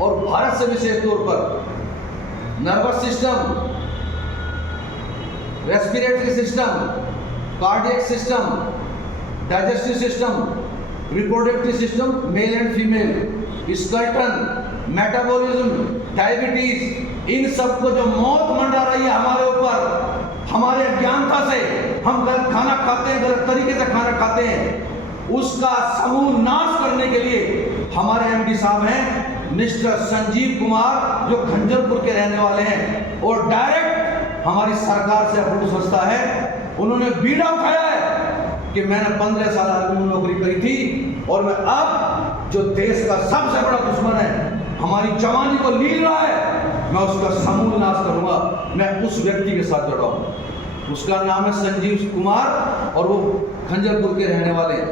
और भारत से विशेष तौर पर nervous system, respiratory system, cardiac system, digestive system, reproductive system male and female, skeleton, metabolism, diabetes, इन सब को जो मौत मंडरा रही है हमारे ऊपर, हमारे अज्ञानता से हम गलत खाना खाते हैं, गलत तरीके से खाना खाते हैं, उसका समूल नाश करने के लिए हमारे एमडी साहब हैं मिस्टर संजीव कुमार, जो खंजरपुर के रहने वाले हैं और डायरेक्ट हमारी सरकार से अप्रूव संस्था है। उन्होंने बीड़ा उठाया है कि मैंने 15 साल आर्मी में नौकरी करी थी और मैं अब जो देश का सबसे बड़ा दुश्मन है, हमारी जवानी को लील रहा है, मैं उसका समूल नाश करूंगा। मैं उस व्यक्ति के साथ जुड़ा हूं, उसका नाम है संजीव कुमार और वो खंजरपुर के रहने वाले हैं।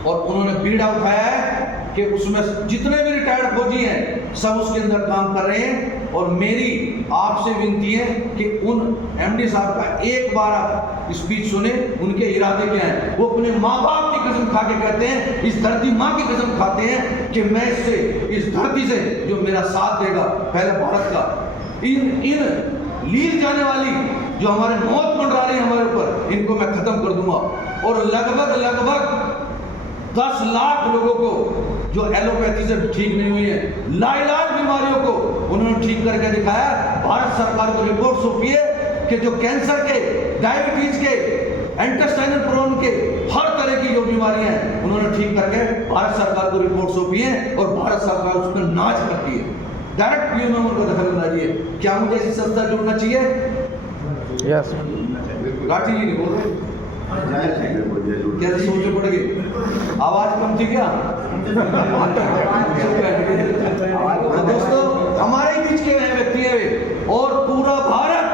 और उन्होंने बीड़ा उठाया है कि उसमें जितने भी रिटायर्ड फौजी हैं सब उसके अंदर काम कर रहे हैं। और मेरी आपसे विनती है कि उन एमडी साहब का एक बार आप स्पीच सुने, उनके इरादे क्या हैं। वो अपने माँ बाप की कसम खा के कहते हैं, इस धरती माँ की कसम खाते हैं कि मैं इससे, इस धरती से जो मेरा साथ देगा पहले भारत का, इन लील जाने वाली जो हमारे मौत मंडरा रही है हमारे ऊपर, इनको मैं खत्म कर दूंगा। और लगभग 10 लाख लोगों को जो एलोपैथी से ठीक नहीं हुई है, लाइलाज बीमारियों को उन्होंने ठीक करके दिखाया। भारत सरकार को रिपोर्ट सौंपी है कि जो कैंसर के, डायबिटीज के, इंटेस्टाइनल प्रॉब्लम के, हर तरह की जो बीमारियां हैं उन्होंने ठीक करके भारत सरकार को रिपोर्ट सौंपी है और भारत सरकार उस पर नाच करती है। डायरेक्ट पीएम में उनको दखलंदाजी है। क्या मुझे ऐसी संस्था जुड़ना चाहिए? यस। गाठी जी नहीं बोल रहे, कैसे सोचने पड़ेगी? आवाज कम थी क्या? दोस्तों, हमारे बीच के व्यक्ति है और पूरा भारत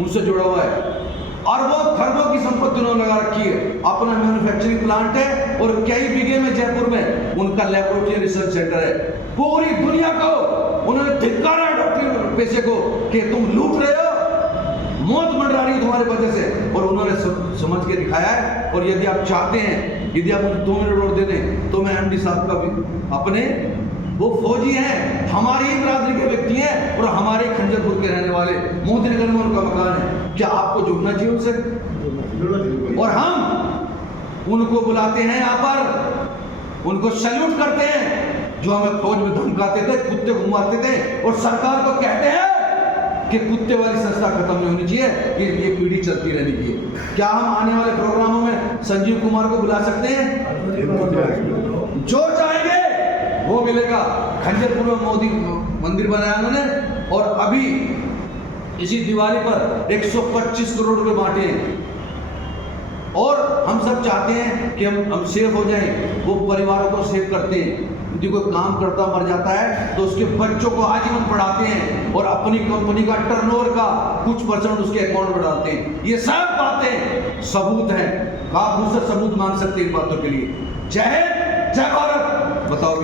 उनसे जुड़ा हुआ है। अरबों खरबों की संपत्ति उन्होंने लगा रखी है। अपना मैन्युफैक्चरिंग प्लांट है और कई बीघे में जयपुर में उनका लेबोरेटरी रिसर्च सेंटर है। पूरी दुनिया को उन्होंने धिक्कारा है डॉक्टरी पेशे को कि तुम लूट रहे हो, मौत मंडरा रही है तुम्हारे वजह से। और उन्होंने समझ के दिखाया है। और यदि आप चाहते हैं, यदि आप मुझे 2 मिनट और दे दें तो मैं एमडी साहब का भी, अपने वो फौजी हैं, हमारी ही बिरादरी के व्यक्ति हैं और हमारे खंजरपुर के रहने वाले, मोदीनगर में उनका मकान है, क्या आपको जुड़ना चाहिए उनसे? और हम उनको बुलाते हैं यहाँ पर, उनको सैल्यूट करते हैं, जो हमें फौज में धमकाते थे, कुत्ते को मारते थे और सरकार को कहते हैं कि कुत्ते वाली संस्था खत्म नहीं होनी चाहिए, ये पीढ़ी चलती रहनी चाहिए। क्या हम आने वाले प्रोग्रामों में संजीव कुमार को बुला सकते हैं? जो चाहेंगे वो मिलेगा। खंजरपुर में मोदी मंदिर बनाया उन्होंने और अभी इसी दिवाली पर 125 करोड़ रुपए बांटे हैं। और हम सब चाहते हैं कि हम सेफ हो जाएं। वो परिवारों को सेव करते हैं। यदि कोई काम करता मर जाता है तो उसके बच्चों को आजीवन पढ़ाते हैं और अपनी कंपनी का टर्नओवर का कुछ % उसके अकाउंट में डालते हैं। ये सब बातें सबूत हैं। आप मुझसे सबूत मांग सकते हैं इन बातों के लिए। जय हिंद, जय भारत। बताओ।